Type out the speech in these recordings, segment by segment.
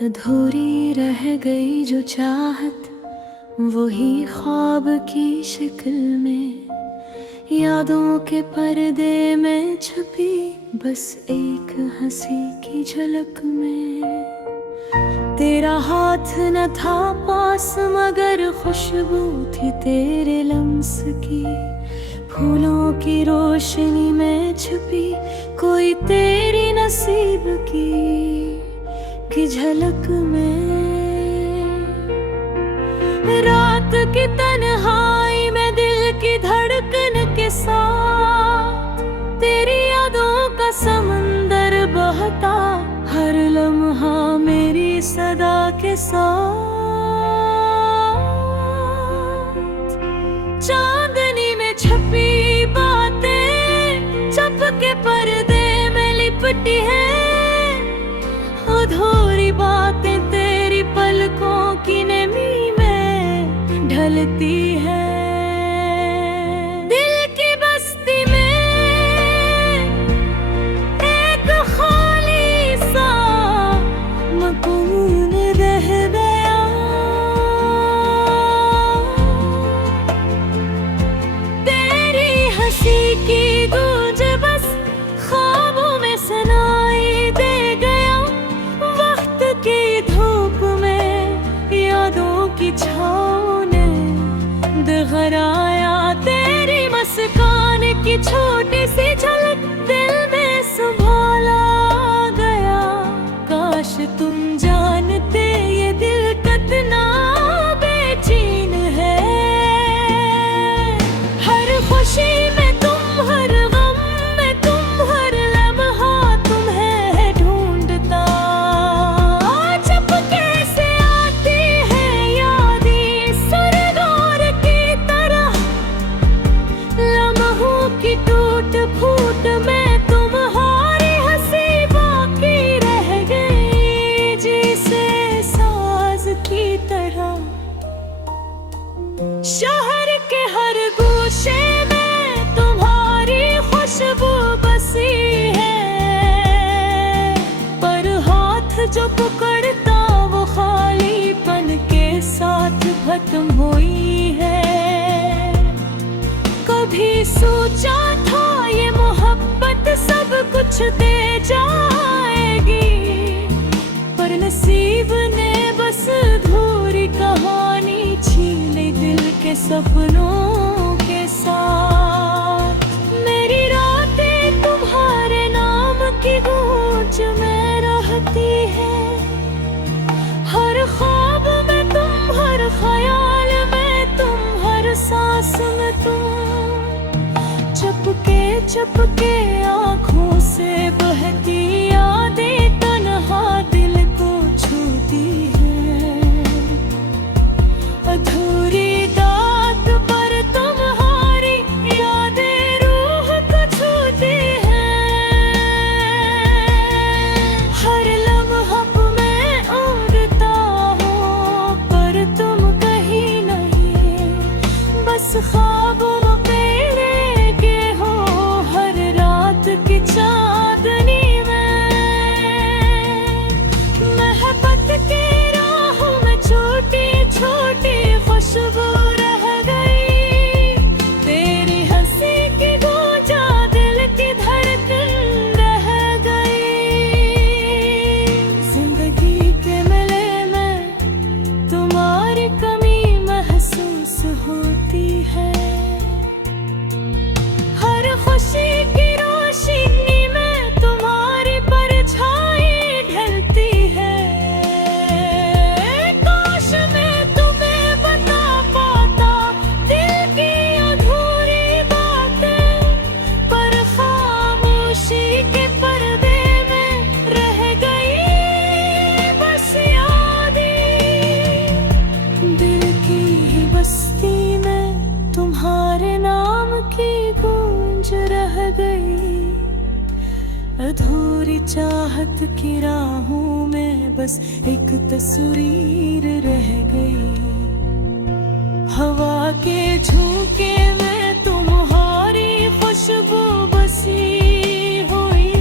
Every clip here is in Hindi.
अधूरी रह गई जो चाहत, वही ख्वाब की शक्ल में, यादों के पर्दे में छुपी बस एक हंसी की झलक में। तेरा हाथ न था पास मगर खुशबू थी तेरे लम्स की, फूलों की रोशनी में छुपी कोई तेरी नसीब की झलक में। रात की तन्हाई में दिल की धड़कन के साथ तेरी यादों का समंदर बहता, हर लम्हा मेरी सदा के साथ। चांदनी में छपी बातें चपके पर्दे में लिपटी है, अधूरी बातें तेरी पलकों की नमी में ढलती है। दिल की बस्ती में एक खाली सा मकून रह गया, तेरी हंसी की गूंज बस ख्वाबों में सुनाई दे गया। वक्त की धूप में यादों की छाँव ने दिखराया, तेरी मुस्कान की छोटी सी झलक दिल में संभाला गया। काश तुम जानते ये दिल कितना बेचैन है, हर खुशी में तुम, हर गम में तुम, हर लम्हा तुम्हें ढूंढता। चुपके से आती है यादें सुरगोर की तरह, लम्हों की टूट फूट में तुम्हारी हंसी बाकी रह गई, जैसे साज की तरह। शहर के हर गोशे में तुम्हारी खुशबू बसी है, पर हाथ जो पकड़ता वो खालीपन के साथ खत्म हुई है। कभी सोचा था ये मोहब्बत सब कुछ दे जाएगी, पर नसीब ने बस अधूरी कहानी छीन ली दिल के सपनों के साथ। मेरी रातें तुम्हारे नाम की गूंज में रहती है, हर ख्वाब में तुम, हर ख्याल में तुम, हर सांस में तुम। चपके चपके आँखों से बहती यादें तन्हा दिल को छूती है, अधूरी दात पर तुम्हारी यादें रूह को छूती है। हर लम्हा मैं उड़ता हूँ पर तुम कहीं नहीं, बस ख्वाबों मेरे के हो हर रात की चांदनी में। महबत के राहों में छोटी छोटी खुशबू रह गई, तेरी हंसी की गूंजा दिल की धड़कन रह गई। जिंदगी के मेले में तुम्हारी कमी महसूस होती है, हर खुशी की रोशनी में तुम्हारी परछाई ढलती है। काश मैं तुम्हें बता पाता दिल की अधूरी बातें, पर खामोशी के पर्दे में रह गई बस यादें। दिल की ही बस्ती में तुम्हारे नाम की गूंज रह गई, अधूरी चाहत की राहों में बस एक तस्वीर रह गई। हवा के झोंके में तुम्हारी खुशबू बसी हुई,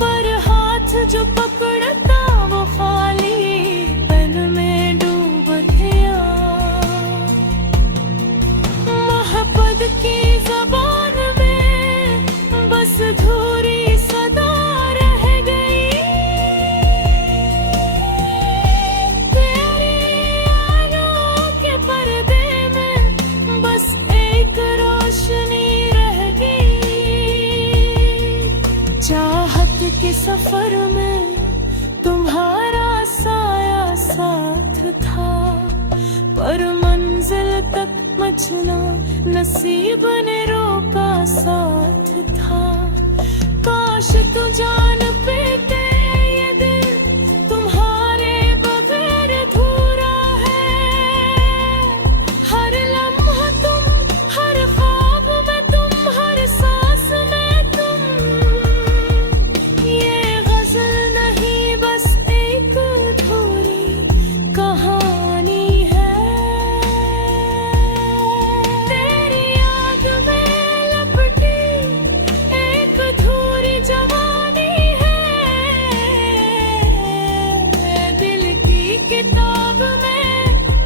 पर हाथ जो पकड़ता वो खाली बचना नसीब ने रोका साथ था। काश तू जान पेते ये दिल तुम्हारे बगैर अधूरा है। हर लम्हा तुम, हर ख्वाब में तुम, हर सांस में तुम। ये गजल नहीं बस एक अधूरी कहानी है। तेरी याद में लपटी एक अधूरी जवानी है। दिल की किताब में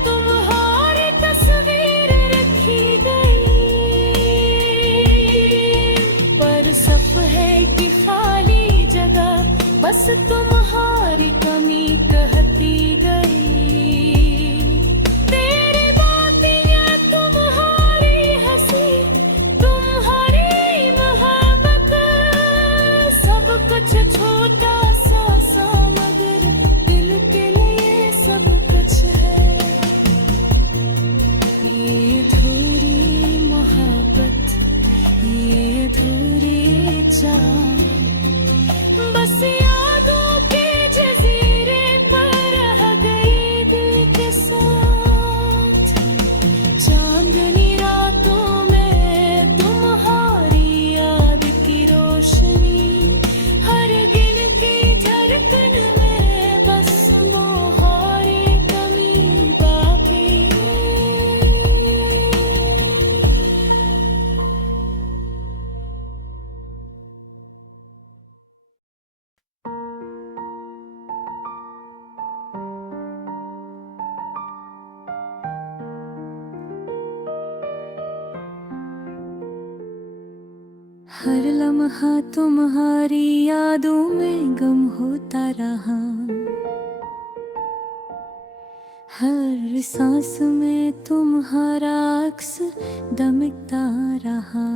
तुम्हारी तस्वीर रखी गई। पर सफ़े की खाली जगह बस तुम्हारी कमी कहती गई। तेरी बातें, तुम्हारी हंसी, तुम्हारी मोहब्बत, सब कुछ छोटा सा मगर दिल के लिए सब कुछ है। ये अधूरी मोहब्बत, ये अधूरी चाह, बस यादों के जजीरे पर रह गई दिल के साथ। चांदनी रातों में तुम्हारी याद की रोशनी, हर गिल की धड़कन में बस मोहारी कमी बाकी। हर लम्हा तुम्हारी यादों में गम होता रहा। हर सांस में तुम्हारा अक्स दमकता रहा।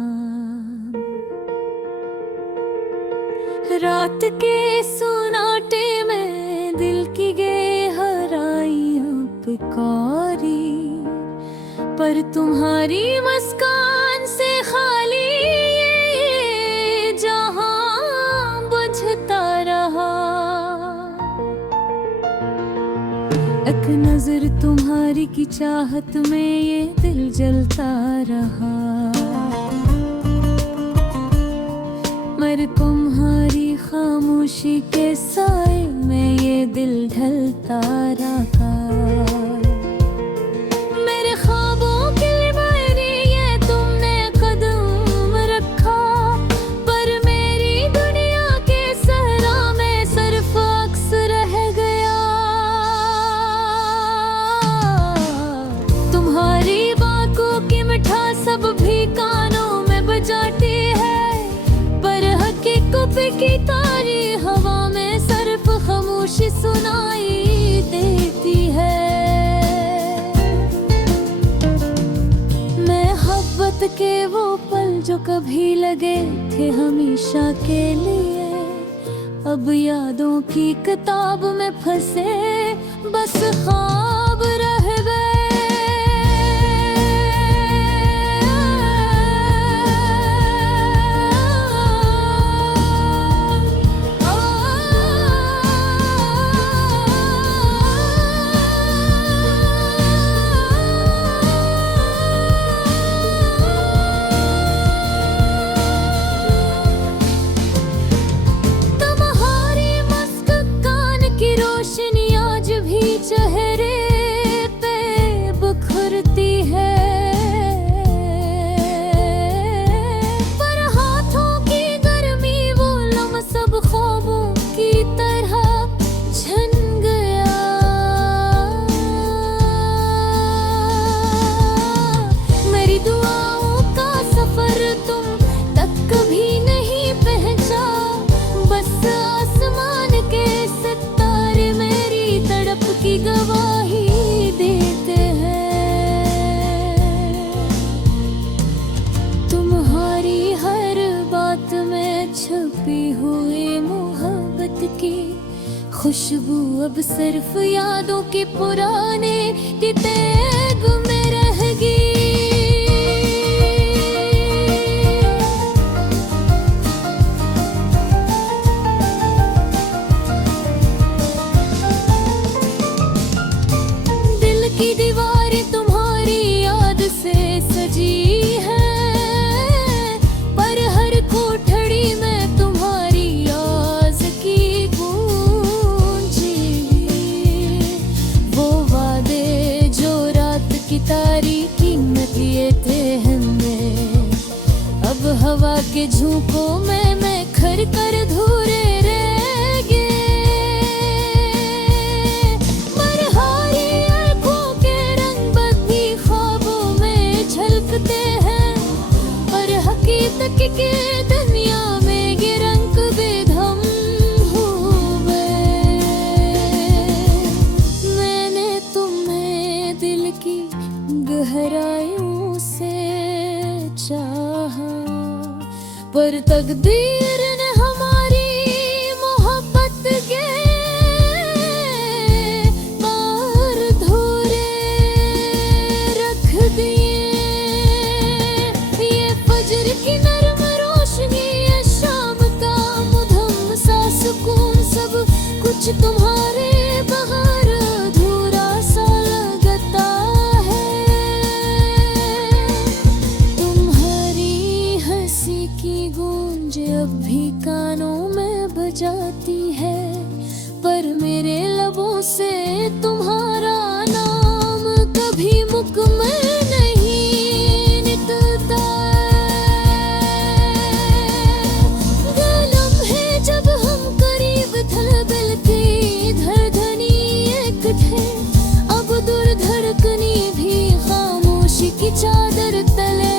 रात के सुनाटे में दिल की गहराई पुकारी, पर तुम्हारी मुस्कान से खाली ये जहां बुझता रहा। एक नजर तुम्हारी की चाहत में ये दिल जलता रहा। मगर तुम्हारी खामोशी के साए में ये दिल ढलता रहा। मेरे ख्वाबों के लिए ये तुमने कदम रखा, पर मेरी दुनिया के सहरा में सिर्फ अक्स रह गया। तुम्हारी बातों की मिठास सब भी कानों में बजाती है, पर हकीकत की तारी हवा में सिर्फ खामोशी सुनाई देती है। मोहब्बत के वो पल जो कभी लगे थे हमेशा के लिए, अब यादों की किताब में फंसे बस ख्वाब रह गए। चेहरे पे बुखरती है, पर हाथों की गर्मी वो लम्हा सब ख्वाबों की तरह झन गया। मेरी दुआओं का सफर तुम तक कभी नहीं पहुंचा, बस आसमान के सितारे मेरी तड़प की गवाही देते हैं। तुम्हारी हर बात में छुपी हुई मोहब्बत की खुशबू अब सिर्फ यादों के पुराने की तैग में रह गई। के झोंकों में मैं खर कर धूरे रह गए। मरहारी आँखों के रंग बदली ख्वाबों में झलकते हैं, और हकीकत के दुनिया में ये रंग बेदम हुए। मैंने तुम्हें दिल की गहराइयों से चाहा, पर तकदीर ने हमारी मोहब्बत के पार धोरे रख दिए। ये फजर की नरम रोशनी, ये शाम का मुधम सा सुकून, सब कुछ तुम्हारे बगैर अधूरा सा लगता है। तुम्हारी हंसी की गूंज अब भी कानों में बजाती है, पर मेरे लबों से तुम्हारा नाम कभी मुकम्मल नहीं निकलता। गलम है जब हम करीब थलबल की धड़धनी एक थे, अब दूर धड़कनी भी खामोशी की चादर तले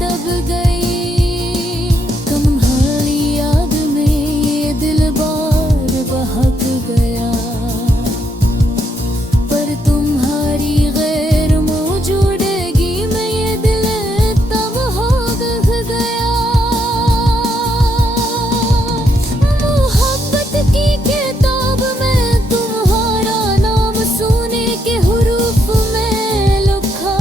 दब गई। तुम्हारी याद में ये दिल बार बहक गया, पर तुम्हारी गैर मौजूदगी में ये दिल तब हो गया। मोहब्बत की किताब में तुम्हारा नाम सोने के हुरूफ में लिखा,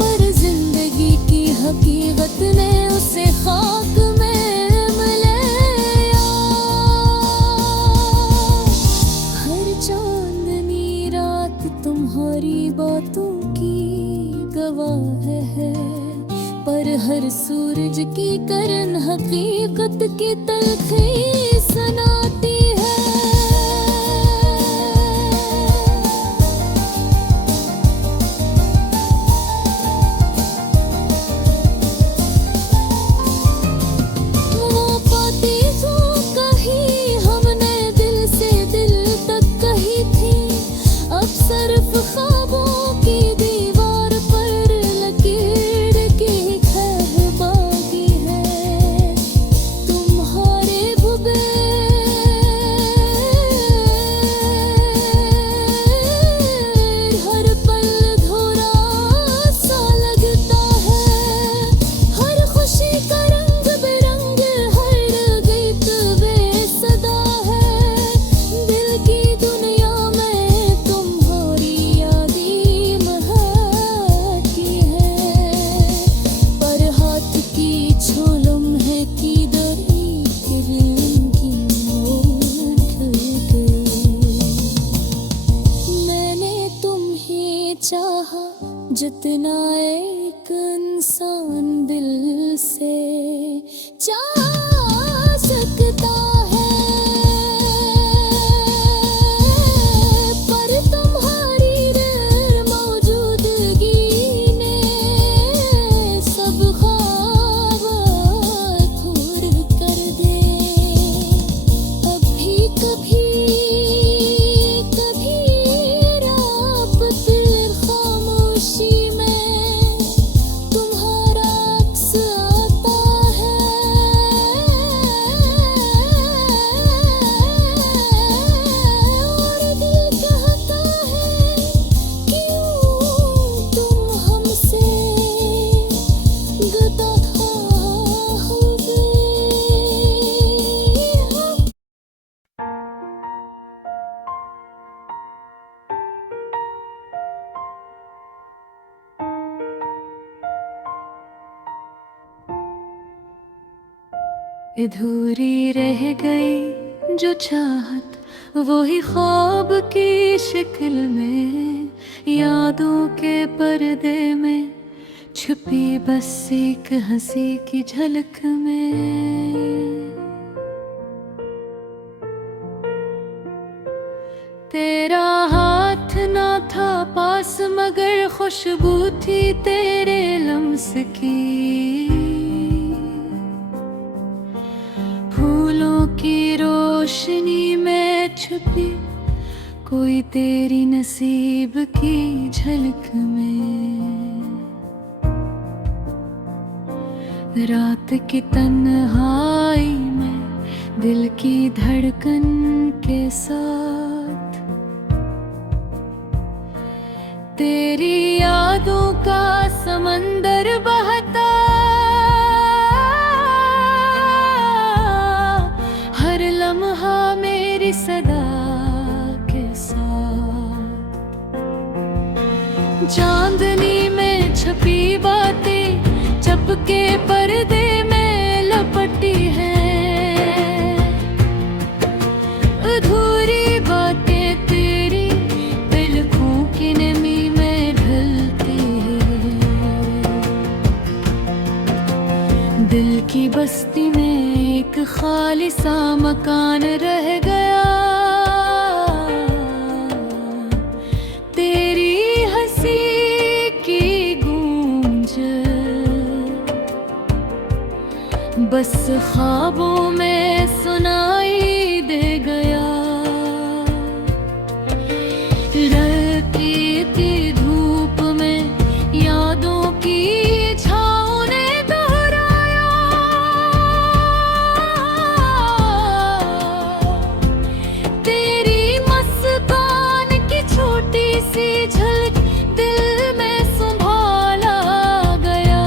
पर जिंदगी की हकीकत ने उसे खाक में मिलाया। हर चांदनी रात तुम्हारी बातों की गवाह है, पर हर सूरज की किरण हकीकत की तलखी सुनाती है। वो बातें जो कही हमने दिल से दिल तक कही थी, अब सिर्फ ख्वाबों की दीवार पर लकीर की खैर बाकी है। तुम्हारे बुबे हर पल धोरा सा लगता है, हर खुशी का रंग बेरंग, हर गीत बेसदा है। दिल की दुनिया में तुम्हारी यादें महकी है, पर हाथ की झोलम है की दरी के दिल की मोड़ गई। मैंने तुम्हें चाहा जितना एक इंसान दिल से चाह सकता है, पर तुम्हारी गैर मौजूदगी ने सब ख्वाब अधूर कर दिए। अब भी कभी कभी रात खामोशी में तुम्हारा अक्स आता है, और दिल कहता है क्यों तुम हमसे जुदा हो गए। अधूरी रह गई जो चाहत, वही ख्वाब की शक्ल में, यादों के पर्दे में छुपी बस एक हंसी की झलक में। तेरा हाथ ना था पास मगर खुशबू थी तेरे लम्स की। रोशनी में छुपी कोई तेरी नसीब की झलक में। रात की तन्हाई में दिल की धड़कन के साथ तेरी यादों का समंदर बहता, हर लम्हा मेरी सदा के साथ। चांदनी में छपी बातें चपके पर्दे में लपटी हैं, अधूरी बातें तेरी पलकों की नमी में ढलती है। दिल की बस्ती में एक खाली सा मकान रह गया, तेरी हंसी की गूंज बस ख्वाबों में सुनाई दे गया। ढलती थी धूप में यादों की छाँव ने दोहराया, तेरी मुस्कान की छोटी सी झलक दिल में संभाला गया।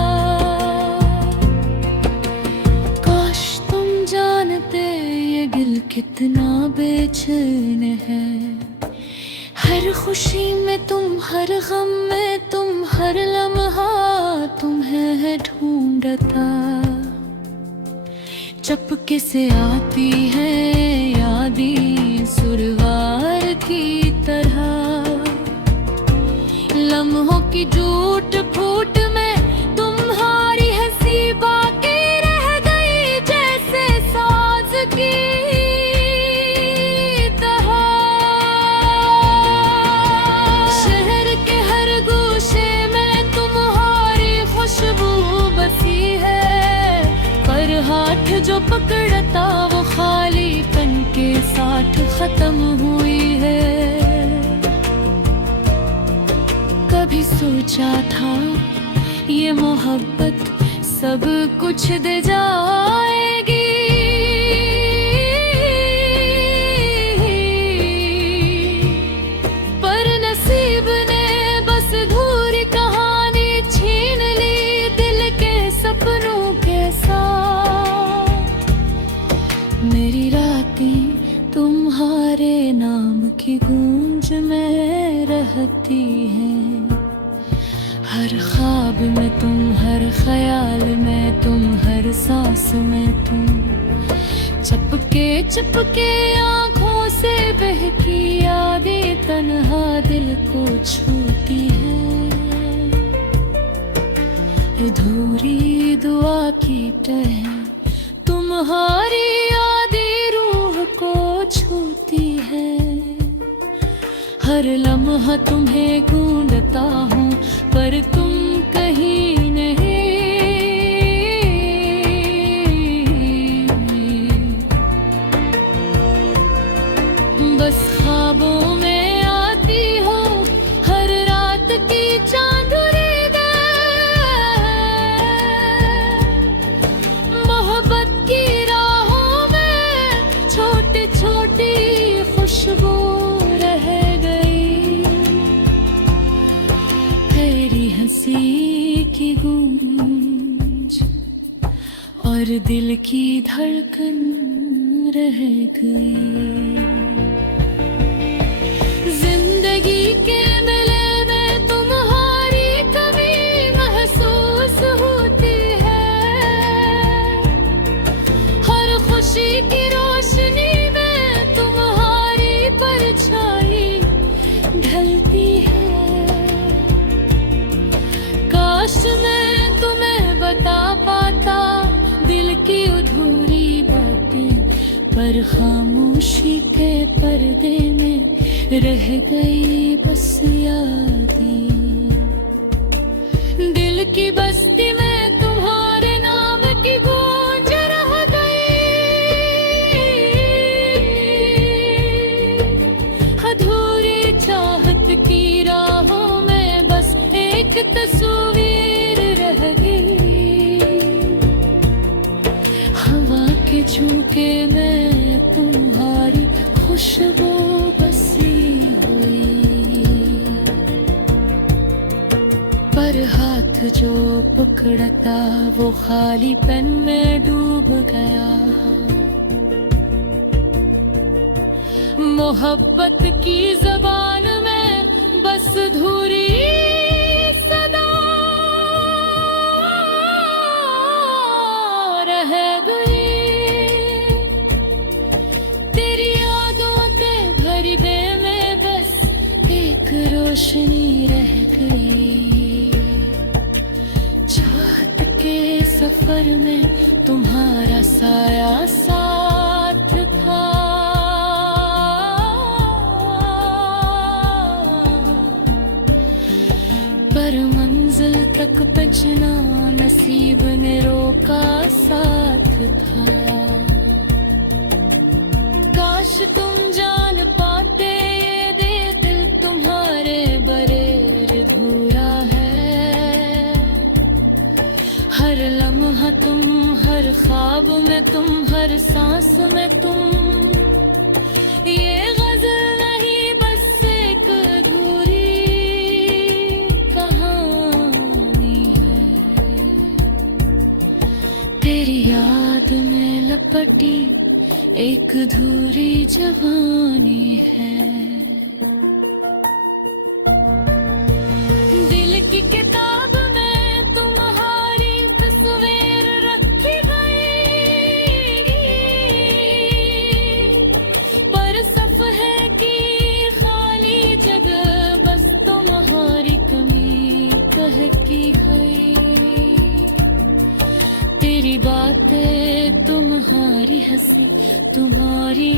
काश तुम जानते ये दिल कितना बेचैन है, हर खुशी में तुम, हर गम में तुम, हर लम्हा तुम्हें है ढूंढता। चपके से आती है यादें सुरवार की तरह, लम्हों की झूठ फूट में तुम्हारी हंसी बाकी रह गई, जैसे साज की तरह। शहर के हर गोशे में तुम्हारी खुशबू बसी है, पर हाथ जो पकड़ता वो खालीपन के साथ खत्म हुई है। कभी सोचा था ये मोहब्बत सब कुछ दे जाएगी, पर नसीब ने बस अधूरी कहानी छीन ली दिल के सपनों के साथ। मेरी रातें तुम्हारे नाम की गूंज में रहती हैं, हर ख्वाब में तुम, हर ख्याल में तुम, हर सांस में तुम। चपके चपके आँखों से बहकी यादें तन्हा दिल को छूती है, अधूरी दुआ की टह तुम्हारी यादें रूह को छूती है। हर लम्हा तुम्हें ढूंढता हूँ पर तुम कहीं नहीं, बस ख्वाबों में आती हो हर रात की चांदनी दे। मोहब्बत की राहों में छोटी छोटी खुशबू रह गई, तेरी हंसी की गूंज और दिल की धड़कन रह गई। जिंदगी के मेले में तुम्हारी कमी महसूस होती है, हर खुशी की रोशनी में तुम्हारी परछाई ढलती है। काश मैं तुम्हें बता पाता दिल की अधूरी बातें, पर खामोशी के पर्दे में रह गई बस यादें। दिल की बस्ती में तुम्हारे नाम की गूंज रह गई, चूंकि मैं तुम्हारी खुशबू बसी हुई, पर हाथ जो पकड़ता वो खाली पेन में डूब गया। मोहब्बत की ज़बान में बस धूरी सदा रह गई। तेरी यादों के भरबे में बस एक रोशनी रह गई। चाहत के सफर में तुम्हारा साया साथ था, पर मंजिल तक पहुंचना नसीब ने रोका साथ था। काश तुम जान पाते ये दिल तुम्हारे बरेर अधूरा है। हर लम्हा तुम, हर ख्वाब में तुम, हर सांस में तुम, ये गजल नहीं बस एक अधूरी कहानी है। तेरी याद में लपटी एक अधूरी जवानी है। दिल की किताब में तुम्हारी तस्वीर रखी गई, पर सफ़हे की खाली जगह बस तुम्हारी कमी कह की गई। तेरी बातें, तुम्हारी हंसी, तुम्हारी